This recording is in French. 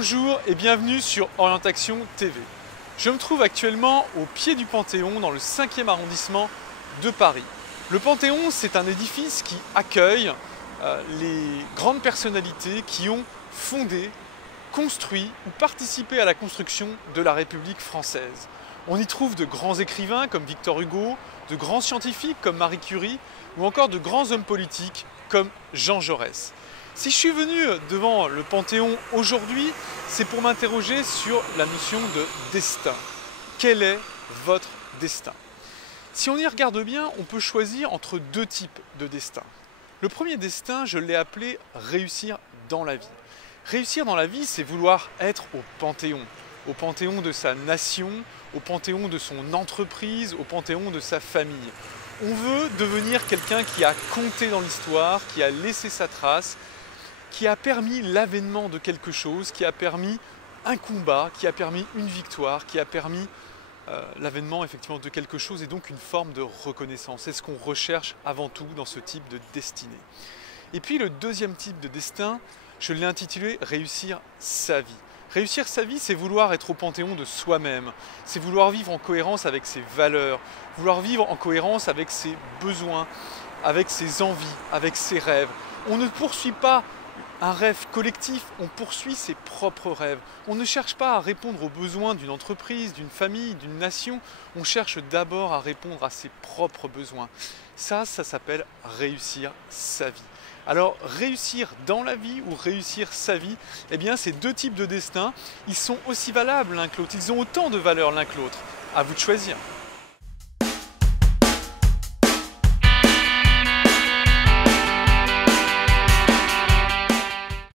Bonjour et bienvenue sur Orientation TV. Je me trouve actuellement au pied du Panthéon dans le 5e arrondissement de Paris. Le Panthéon, c'est un édifice qui accueille les grandes personnalités qui ont fondé, construit ou participé à la construction de la République française. On y trouve de grands écrivains comme Victor Hugo, de grands scientifiques comme Marie Curie ou encore de grands hommes politiques comme Jean Jaurès. Si je suis venu devant le Panthéon aujourd'hui, c'est pour m'interroger sur la notion de destin. Quel est votre destin? Si on y regarde bien, on peut choisir entre deux types de destin. Le premier destin, je l'ai appelé réussir dans la vie. Réussir dans la vie, c'est vouloir être au Panthéon de sa nation, au Panthéon de son entreprise, au Panthéon de sa famille. On veut devenir quelqu'un qui a compté dans l'histoire, qui a laissé sa trace, qui a permis l'avènement de quelque chose, qui a permis un combat, qui a permis une victoire, qui a permis l'avènement effectivement de quelque chose et donc une forme de reconnaissance. C'est ce qu'on recherche avant tout dans ce type de destinée. Et puis le deuxième type de destin, je l'ai intitulé « Réussir sa vie ». Réussir sa vie, c'est vouloir être au Panthéon de soi-même, c'est vouloir vivre en cohérence avec ses valeurs, vouloir vivre en cohérence avec ses besoins, avec ses envies, avec ses rêves. On ne poursuit pas un rêve collectif, on poursuit ses propres rêves. On ne cherche pas à répondre aux besoins d'une entreprise, d'une famille, d'une nation. On cherche d'abord à répondre à ses propres besoins. Ça s'appelle réussir sa vie. Alors, réussir dans la vie ou réussir sa vie, eh bien, ces deux types de destins, ils sont aussi valables l'un que l'autre. Ils ont autant de valeur l'un que l'autre. À vous de choisir.